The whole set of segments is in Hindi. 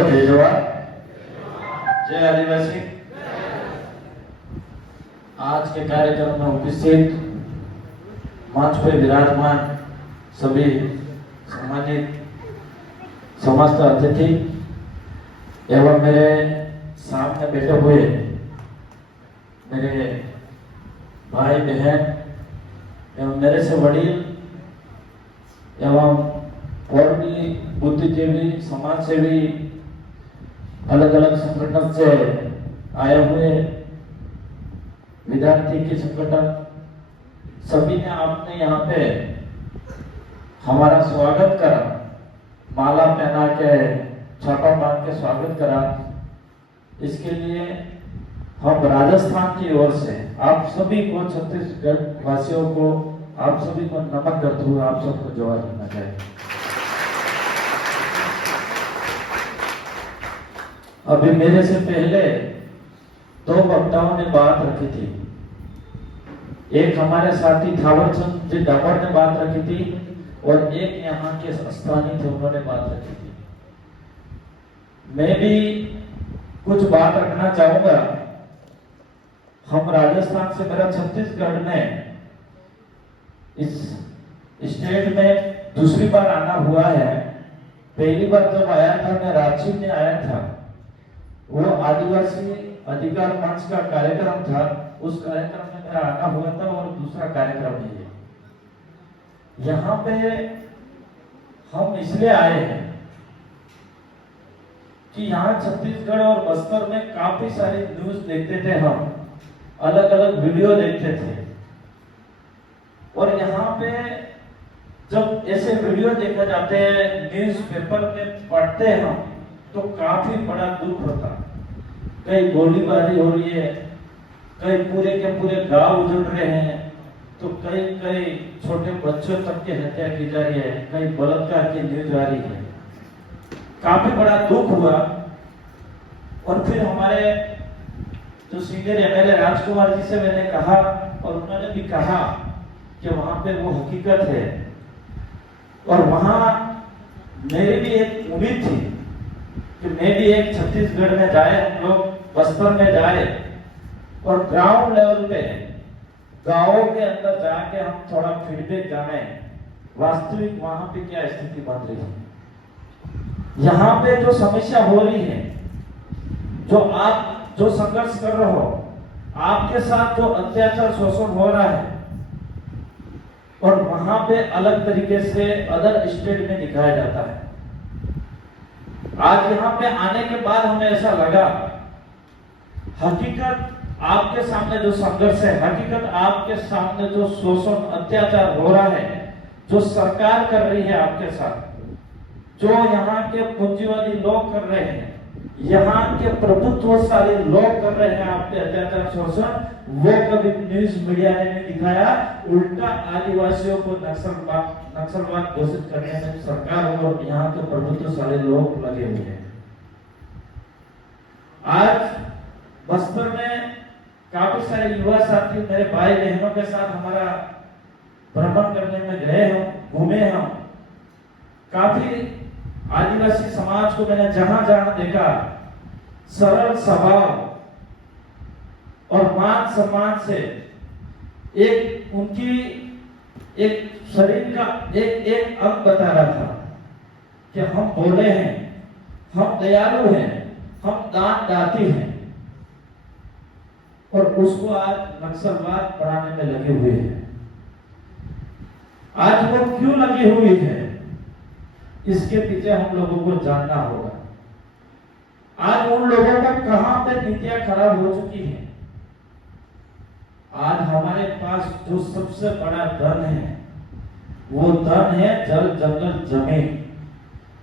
बोलो जय जवान जय आदिवासी। आज के कार्यक्रम में उपस्थित मंच पे विराजमान सभी सम्मानित समस्त अतिथि एवं मेरे सामने बैठे हुए मेरे भाई बहन एवं मेरे से वडील एवं और भी बुद्धिजीवी समाज सेवी अलग अलग संगठन से आए हुए विद्यार्थी के संगठन सभी ने आपने यहाँ पे हमारा स्वागत करा, माला पहना के छापा बांध के स्वागत करा। इसके लिए हम राजस्थान की ओर से आप सभी को, छत्तीसगढ़ वासियों को, आप सभी को नमन करते हुए आप सबको जोहार देना चाहिए। अभी मेरे से पहले दो वक्ताओं ने बात रखी थी। एक हमारे साथी थावरचंद जी डामोर ने बात रखी थी और एक यहाँ के स्थानीय थे, उन्होंने बात रखी थी। मैं भी कुछ बात रखना चाहूंगा। हम राजस्थान से, मेरा छत्तीसगढ़ में इस स्टेट में दूसरी बार आना हुआ है। पहली बार जब आया था मैं रांची में आया था, वो आदिवासी अधिकार मंच का कार्यक्रम था, उस कार्यक्रम में मेरा आना हुआ था और दूसरा कार्यक्रम है ये। यहाँ पे हम इसलिए आए हैं कि यहाँ छत्तीसगढ़ और बस्तर में काफी सारी न्यूज देखते थे, हम अलग अलग वीडियो देखते थे और यहाँ पे जब ऐसे वीडियो देखा जाते हैं, न्यूज़पेपर में पढ़ते हैं हम, तो काफी बड़ा दुख होता। कई गोलीबारी हो रही है, कई पूरे के पूरे गांव उजड़ रहे हैं, तो कई कई छोटे बच्चों तक की हत्या की जा रही है, कई बलात्कार की न्यूज आ रही है। काफी बड़ा दुख हुआ। और फिर हमारे जो सीनियर एमएलए राजकुमार जी से मैंने कहा और उन्होंने भी कहा कि वहां पे वो हकीकत है। और वहां मेरी भी एक उम्मीद थी कि मैं भी एक छत्तीसगढ़ में जाए, हम लोग बस्तर में जाए और ग्राउंड लेवल पे गांवों के अंदर जाके हम थोड़ा फीडबैक जाने, वास्तविक वहां पे क्या स्थिति बन रही है, यहाँ पे जो समस्या हो रही है, जो आप जो संघर्ष कर रहे हो, आपके साथ जो अत्याचार शोषण हो रहा है, और वहां पे अलग तरीके से अदर स्टेट में दिखाया जाता है। आज यहाँ पे आने के बाद हमें ऐसा लगा, हकीकत आपके सामने जो संघर्ष है, हकीकत आपके सामने जो शोषण अत्याचार हो रहा है, जो सरकार कर रही है आपके साथ, जो यहाँ के पूंजीवादी लोग कर रहे हैं, यहाँ के प्रभुत्वशाली लोग कर रहे हैं आप पे अत्याचार शोषण, वो कभी न्यूज मीडिया ने नहीं दिखाया। उल्टा आदिवासियों को नक्सलवाद घोषित करने में सरकार और यहाँ के प्रभुत्वशाली लोग लगे हुए हैं। आज बस्तर में काफी सारे युवा साथी मेरे भाई बहनों के साथ हमारा भ्रमण करने में गए हम, घूमे हम। काफी आदिवासी समाज को मैंने जहां जहां देखा, सरल स्वभाव और मान सम्मान से एक उनकी एक शरीर का एक अंग बता रहा था कि हम भोले हैं, हम दयालु हैं, हम दान दाती हैं, और उसको आज नक्सलवाद बढ़ाने में लगे हुए हैं। आज वो क्यों लगी हुई है, इसके पीछे हम लोगों को जानना होगा। आज उन लोगों को कहां पे नीतियां खराब हो चुकी हैं। आज हमारे पास जो सबसे बड़ा धन है, वो धन है जल जंगल जमीन।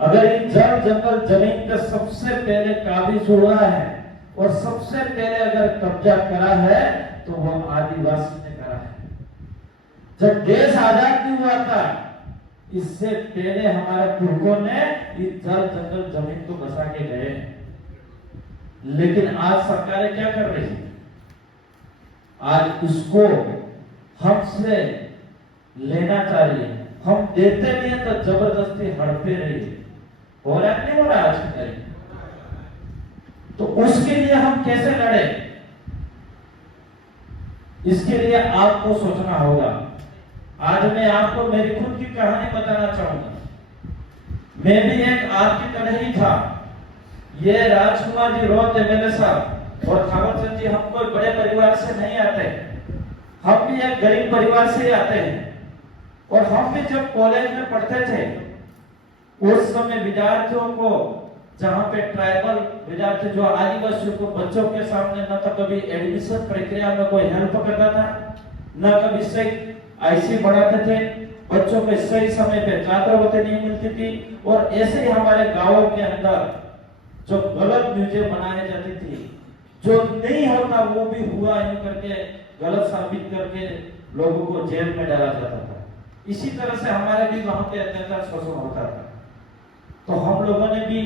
अगर इन जल जंगल जमीन का सबसे पहले काबिज हुआ है और सबसे पहले अगर कब्जा करा है तो वो आदिवासी ने करा है। जब देश आजाद नहीं हुआ था, इससे पहले हमारे पुरखों ने इस जल जंगल जमीन को बसा के गए। लेकिन आज सरकारें क्या कर रही है, आज इसको हमसे लेना चाह रही है। हम देते नहीं है तो जबरदस्ती हड़पे रही है। हो रहा नहीं हो रहा आज की तारीख। तो उसके लिए हम कैसे लड़े, इसके लिए आपको सोचना होगा। आज मैं आपको मेरी खुद की कहानी बताना चाहूंगा। मैं भी एक आपकी तरह ही था। ये राजकुमार जी रोहत एमएलए साहब और थावरचंद जी, हम कोई बड़े परिवार से नहीं आते, हम भी एक गरीब परिवार से ही आते हैं। और हम भी जब कॉलेज में पढ़ते थे, उस समय विद्यार्थियों को, जहां पे ट्राइबल विद्यार्थी जो आदिवासियों को, बच्चों के सामने न तो कभी एडमिशन प्रक्रिया में कोई हेल्प करता था, न कभी सही आईसी बढ़ाते थे, बच्चों को सही समय पे छात्रवृत्ति नहीं मिलती थी। और ऐसे ही हमारे गांवों के अंदर जो गलत म्यूजियम बनाई जाती थी, जो नहीं होता वो भी हुआ यूं करके गलत साबित करके लोगों को जेल में डाला जाता था। इसी तरह से हमारे भी वहां पे अत्याचार शोषण होता था। तो हम लोगों ने भी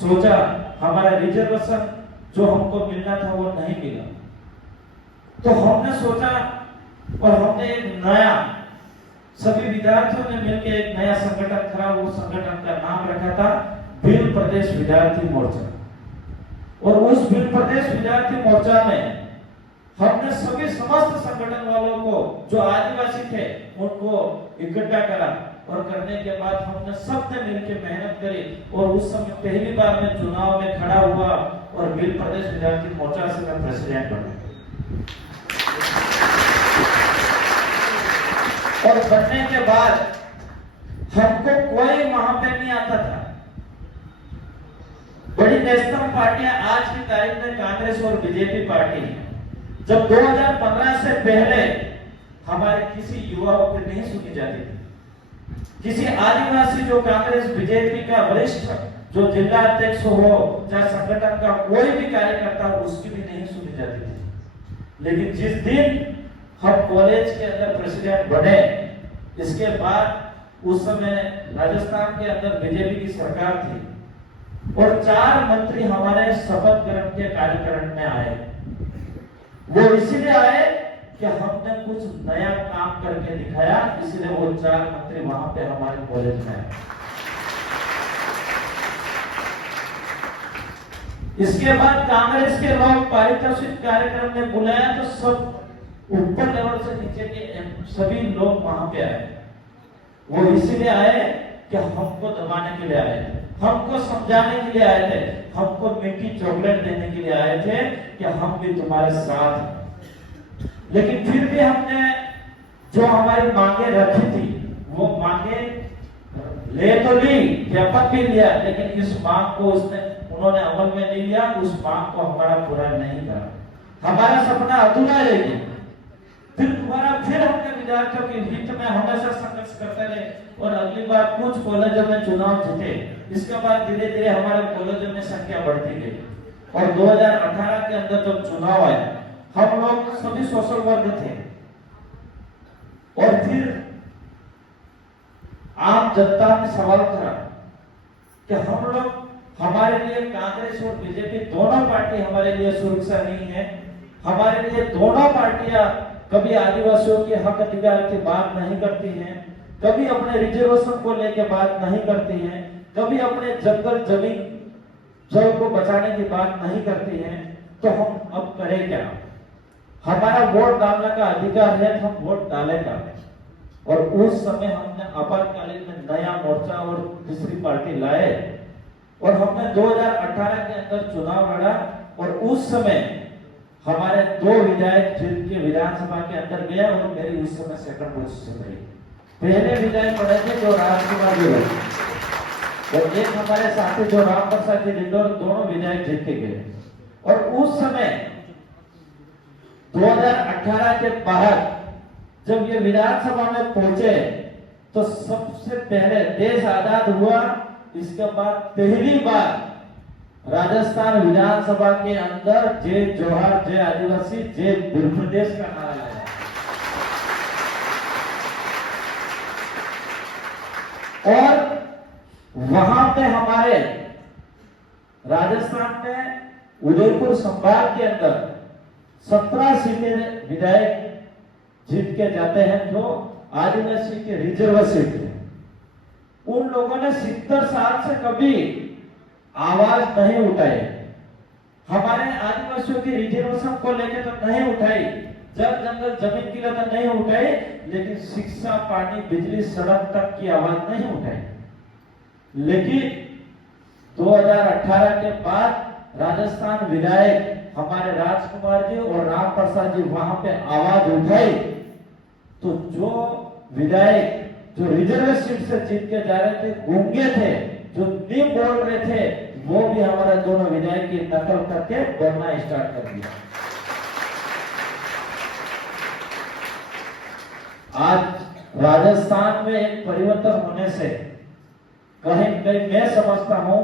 सोचा, हमारा रिजर्वेशन जो हमको मिलना था वो नहीं मिला। तो हमने सोचा और हमने एक नया, सभी विद्यार्थियों ने मिलकर एक नया संगठन खड़ा, वो संगठन का नाम रखा था भील प्रदेश विद्यार्थी मोर्चा। और उस भील प्रदेश विद्यार्थी मोर्चा में हमने सभी समस्त संगठन वालों को, जो आदिवासी थे, उनको इकट्ठा करा। और करने के बाद हमने सबने मिलकर मेहनत करी। और उस समय पहली बार मैं चुनाव में खड़ा हुआ और भील प्रदेश विद्यार्थी मोर्चा से मैं प्रेसिडेंट बना। और बनने के बाद हमको कोई वहां पे नहीं आता था। बड़ी नेशनल पार्टियां आज की तारीख में कांग्रेस और बीजेपी पार्टी है। जब 2015 से पहले हमारे किसी युवाओं की नहीं सुनी जाती थी, किसी आदिवासी जो कांग्रेस बीजेपी का वरिष्ठ जो जिला अध्यक्ष हो, चाहे संगठन का कोई भी कार्यकर्ता, उसकी भी नहीं सुनी जाती थी। लेकिन जिस दिन हम कॉलेज के अंदर प्रेसिडेंट बने, इसके बाद उस समय राजस्थान के अंदर बीजेपी की सरकार थी और 4 मंत्री हमारे शपथ ग्रहण के कार्यक्रम में आए। वो इसलिए आए कि हमने कुछ नया काम करके दिखाया, इसलिए वो 4 मंत्री वहां पे हमारे कॉलेज में आए। इसके बाद कांग्रेस के लोग पारितोषिक कार्यक्रम में बुलाया तो सब ऊपर लेवल से नीचे के सभी लोग वहां पे आए। वो इसलिए आए कि हमको दबाने के लिए आए थे, हमको समझाने के लिए आए थे, हमको मीठी चॉकलेट देने के लिए आए थे कि हम भी तुम्हारे साथ हैं। लेकिन फिर भी हमने जो हमारी मांगे रखी थी, वो मांगे ले तो ली, ज्ञापन भी लिया, लेकिन इस मांग को उन्होंने अमल में नहीं लिया। उस मांग को हमारा पूरा नहीं करा, हमारा सपना अधूरा रह गया। फिर हमने विद्यार्थियों के हित में हमेशा संघर्ष करते रहे और अगली बार कुछ कॉलेजों में चुनाव जीते। इसके बाद धीरे धीरे हमारे कॉलेजों में संख्या बढ़ती गई और 2018 के अंदर जब चुनाव आए, हम लोग सभी सोशल वर्ग थे और फिर आम जनता ने सवाल करा कि हम लोग, हमारे लिए कांग्रेस और बीजेपी दोनों पार्टी हमारे लिए सुरक्षा नहीं है। हमारे लिए दोनों पार्टियां कभी आदिवासियों के हक अधिकार की बात नहीं करती हैं, कभी अपने रिजर्वेशन को लेकर बात नहीं करती हैं, कभी अपने जंगल जमीन जल को बचाने की बात नहीं करती हैं। तो हम अब करें क्या? हमारा वोट डालने का अधिकार है, हम वोट डालेगा। और उस समय हमने आपातकालीन में नया मोर्चा और तीसरी पार्टी लाए और हमने 2018 के अंदर चुनाव लड़ा। और उस समय हमारे 2 विधायक जिनके विधानसभा के अंदर गया और मेरी उस समय सेकंड पोजीशन रही। पहले विधायक बने थे जो राजकुमार जी और एक हमारे साथी जो राम प्रसाद जी डिंडोर, दोनों विधायक जीत के गए। और उस समय 2018 के बाद जब ये विधानसभा में पहुंचे तो सबसे पहले देश आजाद हुआ। इसके बाद पहली बार राजस्थान विधानसभा के अंदर जय जोहार, जय आदिवासी, जय भील प्रदेश का नारा लगाया। और वहां पे हमारे राजस्थान में उदयपुर संभाग के अंदर 17 सीटें विधायक जीत के जाते हैं जो आदिवासी के रिजर्व सीट है। उन लोगों ने 70 साल से कभी आवाज नहीं उठाई। हमारे आदिवासियों की रिजर्वेशन को लेकर तो नहीं उठाई, जल जंगल जमीन के लिए तो नहीं उठाई, लेकिन शिक्षा, पानी, बिजली, सड़क तक की आवाज नहीं उठाई। लेकिन 2018 के बाद राजस्थान विधायक हमारे राजकुमार जी और राम प्रसाद जी वहां पे आवाज उठाई, तो जो विधायक जो रिजर्व सीट से जीत के जा रहे थे, गूंगे थे, जो नहीं बोल रहे थे, वो भी हमारे दोनों विधायक की नकल करके बोलना स्टार्ट कर दिया। आज राजस्थान में एक परिवर्तन होने से कहीं कहीं मैं समझता हूं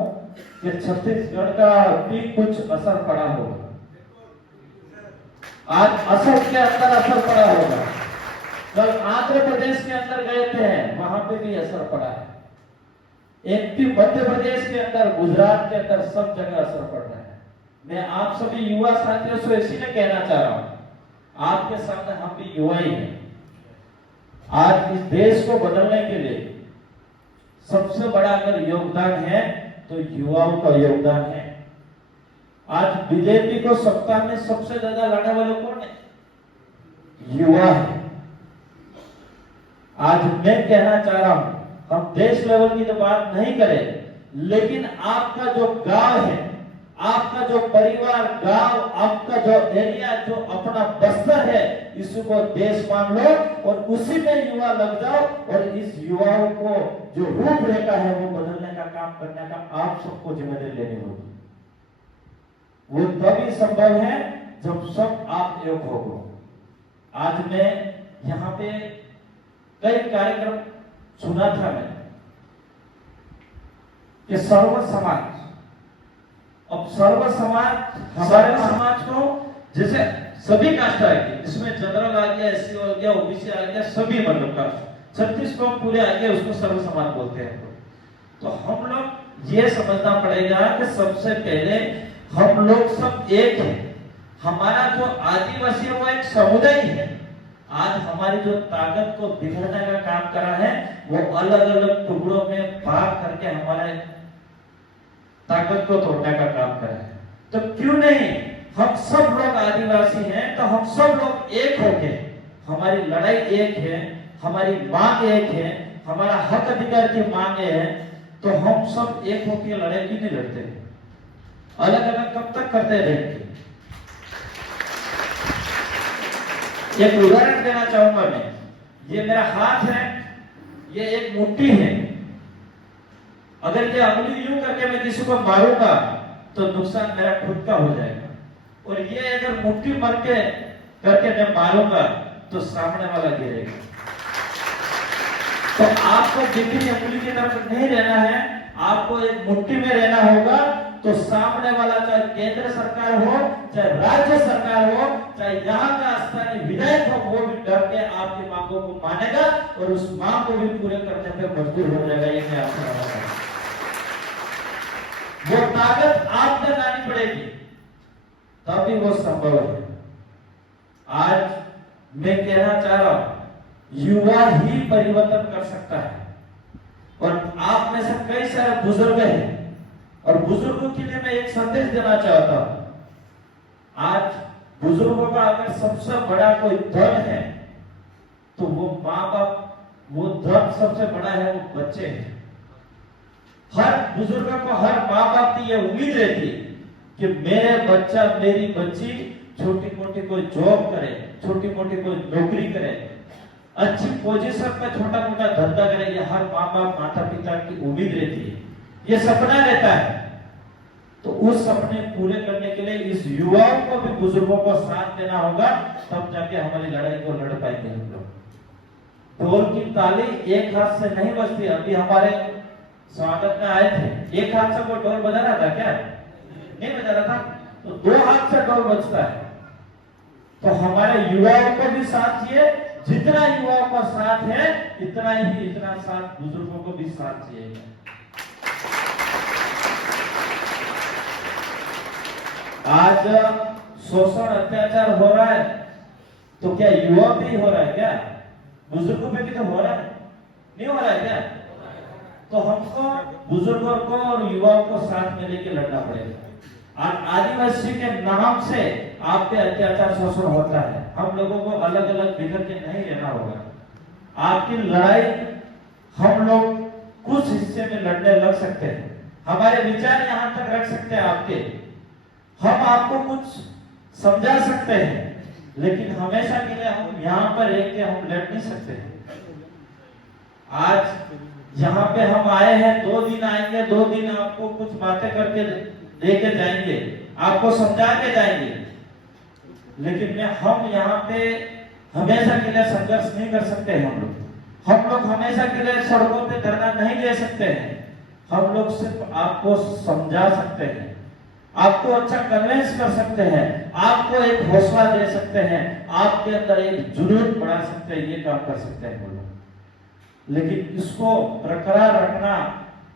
कि छत्तीसगढ़ का भी कुछ असर पड़ा होगा। आज असर के अंदर असर पड़ा होगा। कल आंध्र प्रदेश के अंदर गए थे, वहां पे भी असर पड़ा है। एमपी, मध्य प्रदेश के अंदर, गुजरात के अंदर, सब जगह असर पड़ रहा है। मैं आप सभी युवा साथियों से इसीलिए कहना चाह रहा हूं, आपके सामने हम भी युवा ही हैं। आज इस देश को बदलने के लिए सबसे बड़ा अगर योगदान है तो युवाओं का योगदान है। आज बीजेपी को सत्ता में सबसे ज्यादा लाने वाले कौन है? युवा है। आज मैं कहना चाह रहा हूं, हम देश लेवल की तो बात नहीं करें, लेकिन आपका जो गांव है, आपका जो परिवार, गांव, आपका जो एरिया, जो अपना बस्तर है, इसको देश मान लो और उसी में युवा लग जाओ और इस युवाओं को जो रूपरेखा है वो बदलने का काम करने का आप सबको जिम्मेदारी लेनी होगी। वो तभी संभव है जब सब आप एक होगो। आज मैं यहाँ पे कई कार्यक्रम सुना था मैं कि सर्व समाज, अब सर्व समाज हमारे समाज को जैसे सभी कास्ट आ गई, इसमें जनरल आ गया, एससी हो गया, ओबीसी आ गया, सभी मतलब कास्ट 36 कौम पूरे आ गए, उसको सर्व समाज बोलते हैं। तो हम लोग ये समझना पड़ेगा कि सबसे पहले हम लोग सब एक हैं। हमारा जो आदिवासी है वो एक समुदाय है। आज हमारी जो ताकत को बिखरने का काम करा है वो अलग अलग टुकड़ों में भाग करके हमारे ताकत को तोड़ने का काम करा है। तो क्यों नहीं हम सब लोग आदिवासी हैं, तो हम सब लोग एक होके, हमारी लड़ाई एक है, हमारी मांग एक है, हमारा हक अधिकार की मांग है, तो हम सब एक होके लड़ाई क्यों नहीं लड़ते? अलग अलग कब तक करते रहेंगे? एक उदाहरण देना चाहूंगा मैं। ये मेरा हाथ है, ये एक मुट्ठी है। अगर ये अंगुली यूं करके मैं किसी को मारूंगा तो नुकसान मेरा खुद का हो जाएगा, और ये अगर मुट्ठी भर के करके मैं मारूंगा तो सामने वाला गिरेगा। तो आपको जितनी अंगुली की तरफ नहीं रहना है, आपको एक मुट्ठी में रहना होगा। तो सामने वाला चाहे केंद्र सरकार हो, चाहे राज्य सरकार हो, चाहे यहाँ का स्थानीय विधायक हो, वो भी डर के आपकी मांगों को मानेगा और उस मांग को भी पूरे करने पे मजबूर हो जाएगा। ये मैं आपसे बताता हूं। वो ताकत आप तक आनी पड़ेगी, तभी वो संभव है। आज मैं कहना चाह रहा हूं, युवा ही परिवर्तन कर सकता है। और आप में से कई सारे बुजुर्ग हैं, और बुजुर्गों के लिए मैं एक संदेश देना चाहता हूं। आज बुजुर्गों का अगर सबसे बड़ा कोई धन है तो वो माँ बाप, वो धन सबसे बड़ा है वो बच्चे हैं। हर बुजुर्ग को, हर माँ बाप की यह उम्मीद रहती है कि मेरे बच्चा, मेरी बच्ची छोटी मोटी कोई जॉब करे, छोटी मोटी कोई नौकरी करे, अच्छी पोजीशन पे छोटा मोटा धंधा करे। ये हर माँ बाप, माता पिता की उम्मीद रहती है, ये सपना रहता है। तो उस सपने पूरे करने के लिए इस युवाओं को भी बुजुर्गों को साथ देना होगा, तब जाके हमारी लड़ाई को लड़ पाएंगे हम लोग। ढोल की ताली एक हाथ से नहीं बजती। अभी हमारे स्वागत में आए थे, एक हाथ से वो ढोल बजा रहा था क्या? नहीं बजा रहा था, तो 2 हाथ से ढोल बजता है। तो हमारे युवाओं को भी साथ चाहिए, जितना युवाओं का साथ है इतना साथ बुजुर्गों को भी साथ चाहिए। आज शोषण, अत्याचार हो रहा है, तो क्या युवा भी हो रहा है क्या? बुजुर्गों पे भी तो हो रहा है, नहीं हो रहा है क्या? तो हमको बुजुर्गों को और युवाओं को साथ में लेके लड़ना पड़ेगा। आदिवासी के नाम से आप पे अत्याचार शोषण होता है। हम लोगों को अलग अलग बिखर के नहीं रहना होगा। आपकी लड़ाई हम लोग कुछ हिस्से में लड़ने लग सकते हैं, हमारे विचार यहां तक रख सकते हैं आपके, हम आपको कुछ समझा सकते हैं, लेकिन हमेशा के लिए हम यहाँ पर रह के हम लड़ नहीं सकते। आज यहाँ पे हम आए हैं, 2 दिन आएंगे, 2 दिन आपको कुछ बातें करके लेके जाएंगे, आपको समझा के जाएंगे, लेकिन हम यहाँ पे हमेशा के लिए संघर्ष नहीं कर सकते। हम लोग हमेशा के लिए सड़कों पे धरना नहीं दे सकते हैं। हम लोग सिर्फ आपको समझा सकते हैं, आपको अच्छा कन्विंस कर सकते हैं, आपको एक हौसला दे सकते हैं, आपके अंदर एक जुनून बढ़ा सकते हैं, ये काम कर सकते हैं हम लोग। लेकिन इसको बरकरार रखना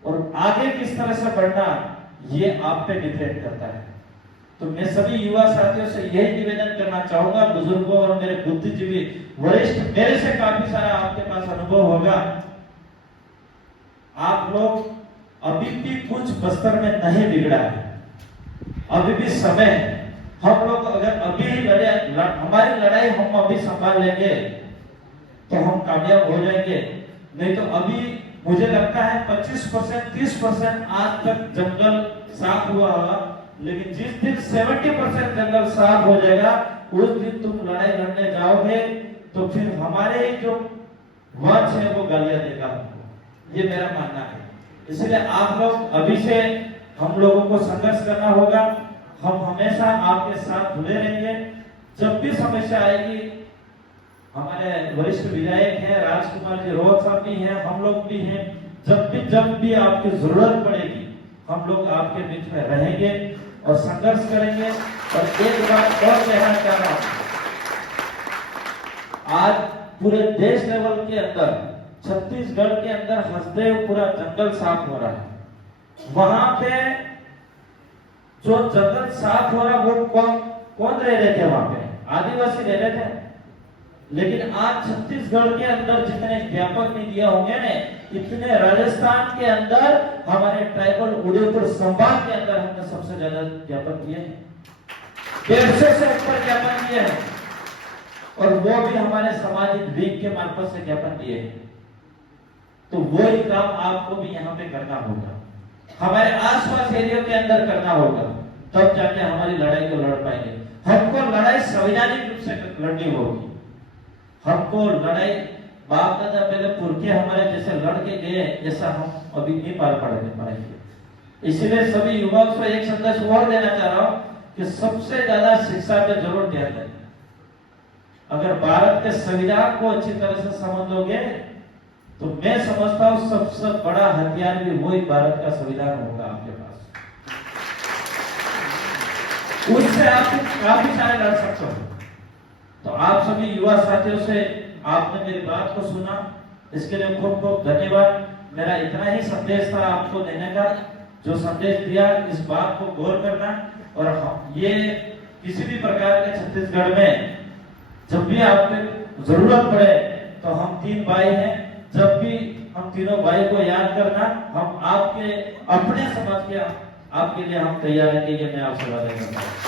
और आगे किस तरह से बढ़ना, ये आप पे डिपेंड करता है। तो मैं सभी युवा साथियों से यही निवेदन करना चाहूंगा, बुजुर्गों और मेरे बुद्धिजीवी वरिष्ठ, मेरे से काफी सारा आपके पास अनुभव होगा। आप लोग अभी भी कुछ बस्तर में नहीं बिगड़ा है, अभी भी समय है। हम लोग अगर अभी हमारी लड़ाई हम अभी संभाल लेंगे तो हम कामयाब हो जाएंगे। नहीं तो अभी मुझे लगता है 25% 30% आज तक जंगल साफ हुआ होगा, लेकिन जिस दिन 70% जंगल साफ हो जाएगा, उस दिन तुम लड़ाई लड़ने जाओगे तो फिर हमारे जो वंश है वो गालियां देगा हमको, ये मेरा मानना है। इसलिए आप लोग अभी से हम लोगों को संघर्ष करना होगा। हम हमेशा आपके साथ जुड़े रहेंगे। जब भी समस्या आएगी, हमारे वरिष्ठ विधायक हैं, राजकुमार जी रोहत साहब भी हैं, हम लोग भी हैं, जब भी आपकी जरूरत पड़ेगी हम लोग आपके बीच में रहेंगे और संघर्ष करेंगे। और एक बात और कहना चाह रहा हूं, आज पूरे देश लेवल के अंदर, छत्तीसगढ़ के अंदर हसदेव पूरा जंगल साफ हो रहा है। वहां पे जो जंगल साफ हो रहा, वो कौन रह रहे थे वहां पे? आदिवासी रह रहे थे। लेकिन आज छत्तीसगढ़ के अंदर जितने ज्ञापन नहीं दिया होंगे ने, इतने राजस्थान के अंदर हमारे ट्राइबल उदयपुर संभाग के अंदर हमने सबसे ज्यादा ज्ञापन दिए हैं, 150 से ऊपर ज्ञापन दिए हैं, और वो भी हमारे सामाजिक लीग के मार्फत से ज्ञापन दिए हैं। तो वो ही काम आपको भी यहाँ पे करना होगा, हमारे आसपास एरिया के अंदर करना होगा, तब जाके हमारी लड़ाई को लड़ पाएंगे। हमको लड़ाई संवैधानिक रूप से लड़नी होगी। हमको लड़ाई बाप दादा पहले पुरखे हमारे जैसे लड़के गए, ऐसा हम अभी नहीं पार पाएंगे। इसलिए सभी युवाओं को एक संदेश और देना चाह रहा हूं कि सबसे ज्यादा शिक्षा पे जरूर ध्यान दें। अगर भारत के संविधान को अच्छी तरह से समझ लोगे तो मैं समझता हूं सबसे बड़ा हथियार भी वही भारत का संविधान होगा आपके पास। उससे आप काफी सारे लड़ सकते हो। तो आप सभी युवा साथियों से आपने मेरी बात को सुना, इसके लिए खूब खूब धन्यवाद। मेरा इतना ही संदेश था आपको देने का। जो संदेश दिया, इस बात को गौर करना, और ये किसी भी प्रकार के छत्तीसगढ़ में जब भी आपको जरूरत पड़े तो हम 3 भाई हैं, जब भी हम तीनों भाई को याद करना, हम आपके अपने समाज के आपके लिए हम तैयार हैं। ये मैं आपसे वादा करता हूं।